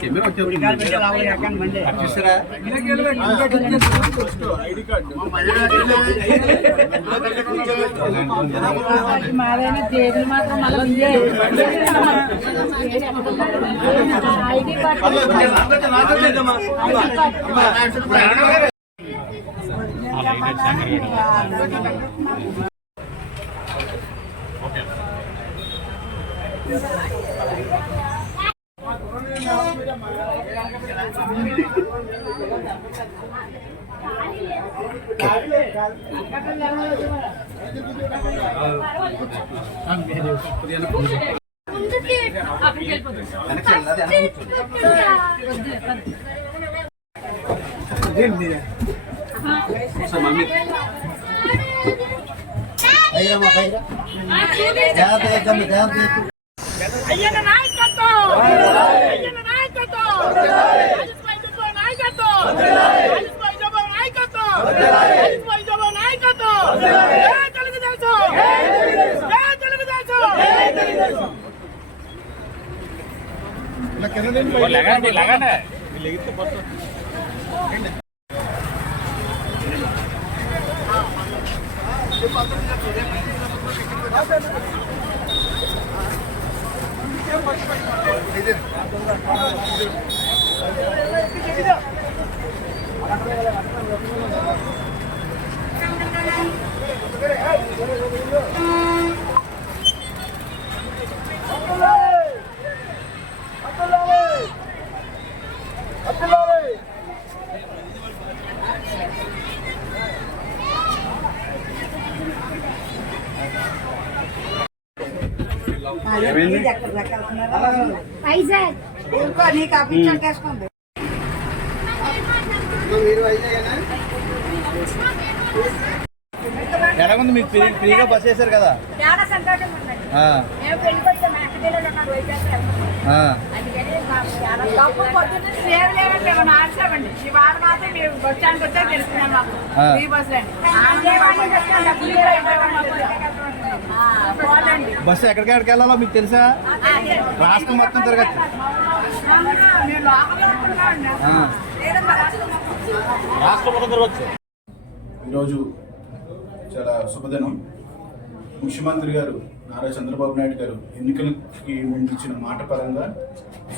Camera చూసారా ID card మాదైనా జేబులు మాత్రం ఐడి అయ్యన్న నాయకత్వం అయ్యన్న నాయకత్వం ఎలాగుంది మీకు ఫ్రీగా బస్ చేశారు కదా? బస్సు ఎక్కడికి వెళ్ళాలో మీకు తెలుసా? రాష్ట్రం మొత్తం తిరగచ్చు. ఈరోజు చాలా శుభదినం. ముఖ్యమంత్రి గారు నారా చంద్రబాబు నాయుడు గారు ఎన్నికలకి ముందు ఇచ్చిన మాట పరంగా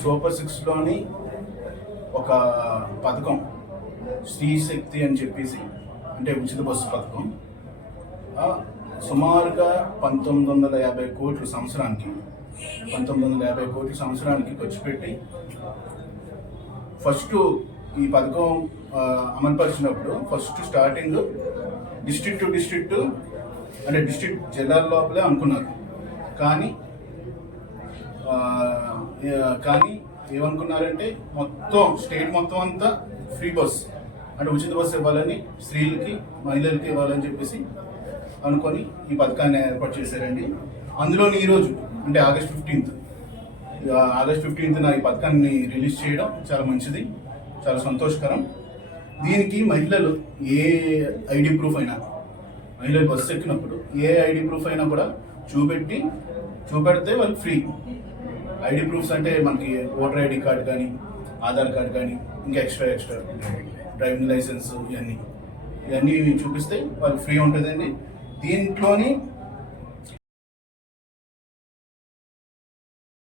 సూపర్ 6లోని ఒక పథకం స్త్రీ శక్తి అని చెప్పేసి, అంటే ఉచిత బస్సు పథకం, సుమారుగా 1950 కోట్లు సంవత్సరానికి 1950 కోట్ల సంవత్సరానికి ఖర్చు పెట్టి ఫస్ట్ ఈ పథకం అమలుపరిచినప్పుడు first starting district to district, అంటే డిస్ట్రిక్ట్ జిల్లాల లోపలే అనుకున్నారు. కానీ ఏమనుకున్నారంటే మొత్తం స్టేట్ మొత్తం అంతా ఫ్రీ బస్, అంటే ఉచిత బస్సు ఇవ్వాలని, స్త్రీలకి మహిళలకి ఇవ్వాలని చెప్పేసి అనుకొని ఈ పథకాన్ని ఏర్పాటు చేశారండి. అందులోని ఈరోజు అంటే ఆగస్ట్ 15న ఈ పథకాన్ని రిలీజ్ చేయడం చాలా మంచిది, చాలా సంతోషకరం. దీనికి మహిళలు ఏ ఐడి ప్రూఫ్ అయినా, మహిళలు బస్సు ఎక్కినప్పుడు ఏ ఐడి ప్రూఫ్ అయినా కూడా చూపెడితే వాళ్ళు ఫ్రీ. ఐడి ప్రూఫ్స్ అంటే మనకి ఓటర్ ఐడి కార్డు కానీ, ఆధార్ కార్డు కానీ, ఇంకా ఎక్స్ట్రా డ్రైవింగ్ లైసెన్స్, ఇవన్నీ చూపిస్తే వాళ్ళు ఫ్రీ ఉంటుందండి. దీంట్లోని